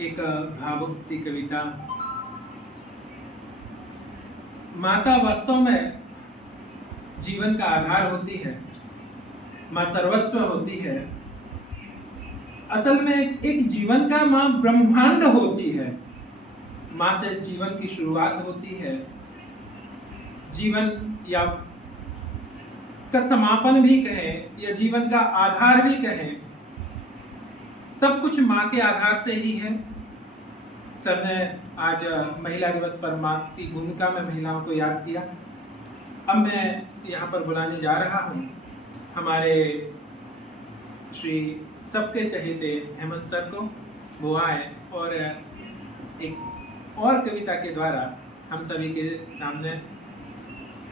एक भावुक सी कविता। माता वास्तव में जीवन का आधार होती है, माँ सर्वस्व होती है। असल में एक जीवन का माँ ब्रह्मांड होती है। माँ से जीवन की शुरुआत होती है, जीवन या का समापन भी कहें या जीवन का आधार भी कहें, सब कुछ माँ के आधार से ही है। सर ने आज महिला दिवस पर माँ की भूमिका में महिलाओं को याद किया। अब मैं यहाँ पर बुलाने जा रहा हूँ हमारे श्री सबके चहेते हेमंत सर को। वो आए और एक और कविता के द्वारा हम सभी के सामने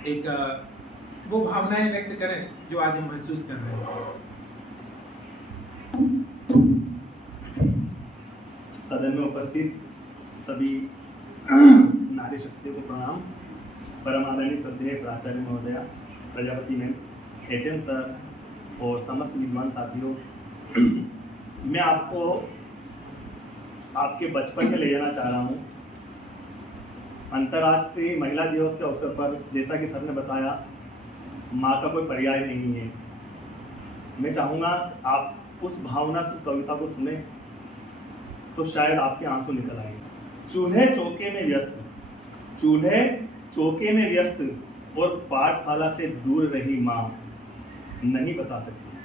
एक वो भावनाएं व्यक्त करें जो आज हम महसूस कर रहे हैं। सदन में उपस्थित सभी नारी शक्तियों को प्रणाम। परम आदरणीय श्रद्धेय प्राचार्य महोदया, प्रजापति मैम, HM सर और समस्त विद्वान साथियों, मैं आपको आपके बचपन में ले जाना चाह रहा हूँ। अंतर्राष्ट्रीय महिला दिवस के अवसर पर जैसा कि सर ने बताया, माँ का कोई पर्याय नहीं है। मैं चाहूँगा आप उस भावना से उस कविता को सुने तो शायद आपके आंसू निकल आएंगे। चूल्हे चौके में व्यस्त, चूल्हे चौके में व्यस्त और पाठशाला से दूर रही माँ नहीं बता सकती।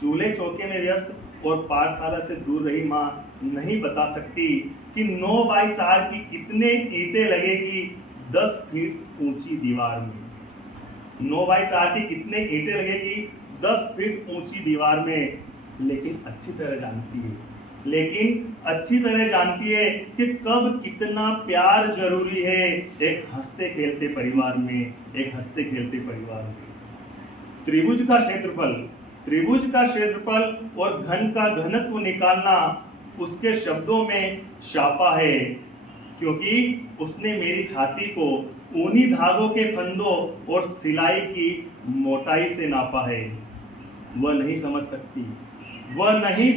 चूल्हे चौके में व्यस्त और पाठशाला से दूर रही माँ नहीं बता सकती कि 9 बाई 4 की कितने ईंटें लगेगी 10 फीट ऊंची दीवार में। 9 बाई 4 की कितने ईंटें लगेगी 10 फीट ऊंची दीवार में। लेकिन अच्छी तरह जानती है कि कब कितना प्यार जरूरी है एक हंसते खेलते परिवार में, एक हंसते खेलते परिवार में। त्रिभुज का क्षेत्रफल और घन का घनत्व निकालना उसके शब्दों में छापा है, क्योंकि उसने मेरी छाती को ऊनी धागों के फंदों और सिलाई की मोटाई से नापा है। वह नहीं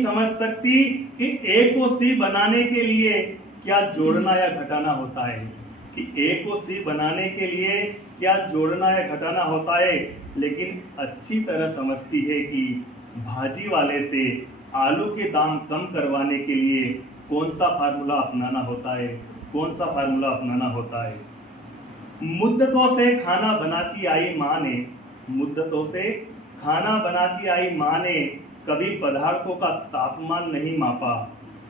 समझ सकती कि ए को सी बनाने के लिए क्या जोड़ना या घटाना होता है, कि ए को सी बनाने के लिए क्या जोड़ना या घटाना होता है। लेकिन अच्छी तरह समझती है कि भाजी वाले से आलू के दाम कम करवाने के लिए कौन सा फार्मूला अपनाना होता है। मुद्दतों से खाना बनाती आई माँ ने कभी पदार्थों का तापमान नहीं मापा,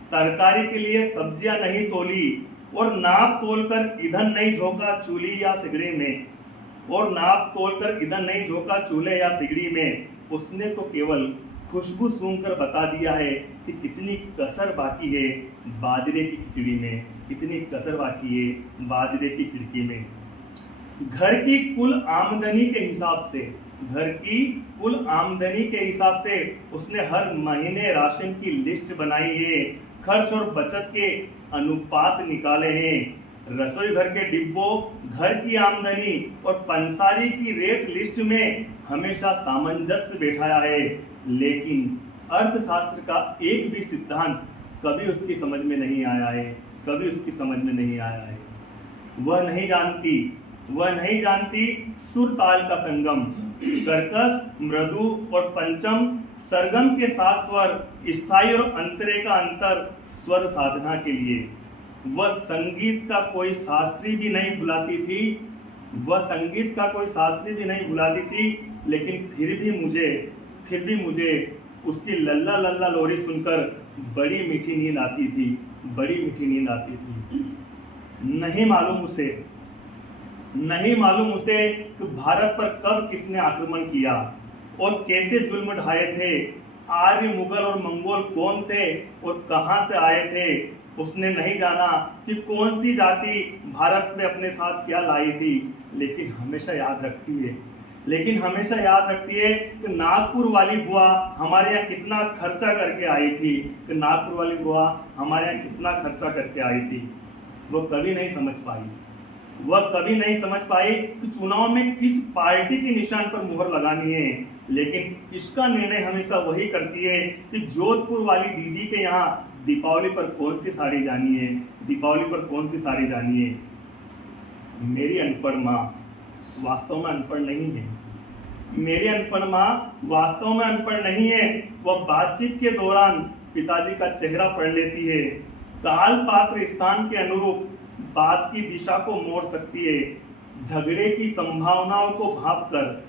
तरकारी के लिए सब्जियां नहीं तोली और नाप तोलकर ईंधन नहीं झोंका चूल्हे या सिगड़ी में। उसने तो केवल खुशबू सूंघकर बता दिया है कि कितनी कसर बाकी है बाजरे की खिचड़ी में। घर की कुल आमदनी के हिसाब से उसने हर महीने राशन की लिस्ट बनाई है, खर्च और बचत के अनुपात निकाले हैं। रसोई घर के डिब्बों, घर की आमदनी और पंसारी की रेट लिस्ट में हमेशा सामंजस्य बैठाया है। लेकिन अर्थशास्त्र का एक भी सिद्धांत कभी उसकी समझ में नहीं आया है। वह नहीं जानती सुर ताल का संगम, कर्कश, मृदु और पंचम सरगम के साथ स्वर, स्थायी और अंतरे का अंतर स्वर साधना के लिए। वह संगीत का कोई शास्त्री भी नहीं बुलाती थी, लेकिन फिर भी मुझे उसकी लल्ला लल्ला लोरी सुनकर बड़ी मीठी नींद आती थी। नहीं मालूम उसे कि भारत पर कब किसने आक्रमण किया और कैसे जुल्म ढाए थे। आर्य, मुगल और मंगोल कौन थे और कहां से आए थे। उसने नहीं जाना कि कौन सी जाति भारत में अपने साथ क्या लाई थी। लेकिन हमेशा याद रखती है कि नागपुर वाली बुआ हमारे यहाँ कितना खर्चा करके आई थी। वो कभी नहीं समझ पाई कि चुनाव में किस पार्टी के निशान पर मुहर लगानी है। लेकिन इसका निर्णय हमेशा वही करती है कि जोधपुर वाली दीदी के यहाँ दीपावली पर कौन सी साड़ी जानिए, दीपावली पर कौन सी साड़ी जानिए। मेरी अनपढ़ माँ वास्तव में अनपढ़ नहीं है, मेरी अनपढ़ माँ वास्तव में अनपढ़ नहीं है। वह बातचीत के दौरान पिताजी का चेहरा पढ़ लेती है, काल पात्र स्थान के अनुरूप बात की दिशा को मोड़ सकती है, झगड़े की संभावनाओं को भांपकर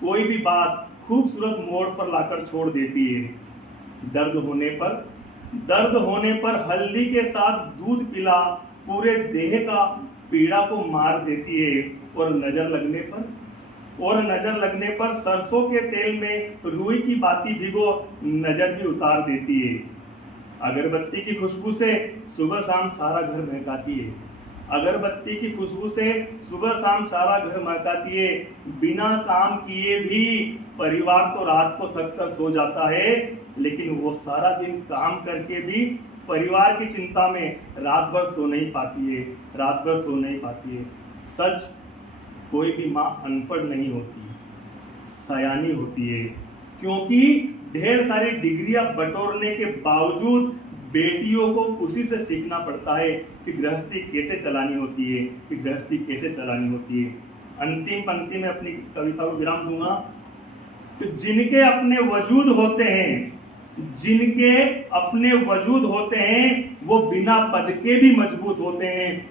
कोई भी बात खूबसूरत मोड़ पर लाकर छोड़ देती है। दर्द होने पर हल्दी के साथ दूध पिला पूरे देह का पीड़ा को मार देती है, और नजर लगने पर सरसों के तेल में रुई की बाती भिगो नजर भी उतार देती है। अगरबत्ती की खुशबू से सुबह शाम सारा घर महकाती है, अगरबत्ती की खुशबू से सुबह शाम सारा घर महकाती है। बिना काम किए भी परिवार तो रात को थक कर सो जाता है, लेकिन वो सारा दिन काम करके भी परिवार की चिंता में रात भर सो नहीं पाती है। सच, कोई भी माँ अनपढ़ नहीं होती, सयानी होती है, क्योंकि ढेर सारी डिग्रियां बटोरने के बावजूद बेटियों को उसी से सीखना पड़ता है कि गृहस्थी कैसे चलानी होती है। अंतिम पंक्ति में अपनी कविता को विराम दूंगा। तो जिनके अपने वजूद होते हैं वो बिना पद के भी मजबूत होते हैं,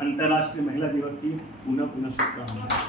अंतर्राष्ट्रीय महिला दिवस की पुनः शुभकामनाएं।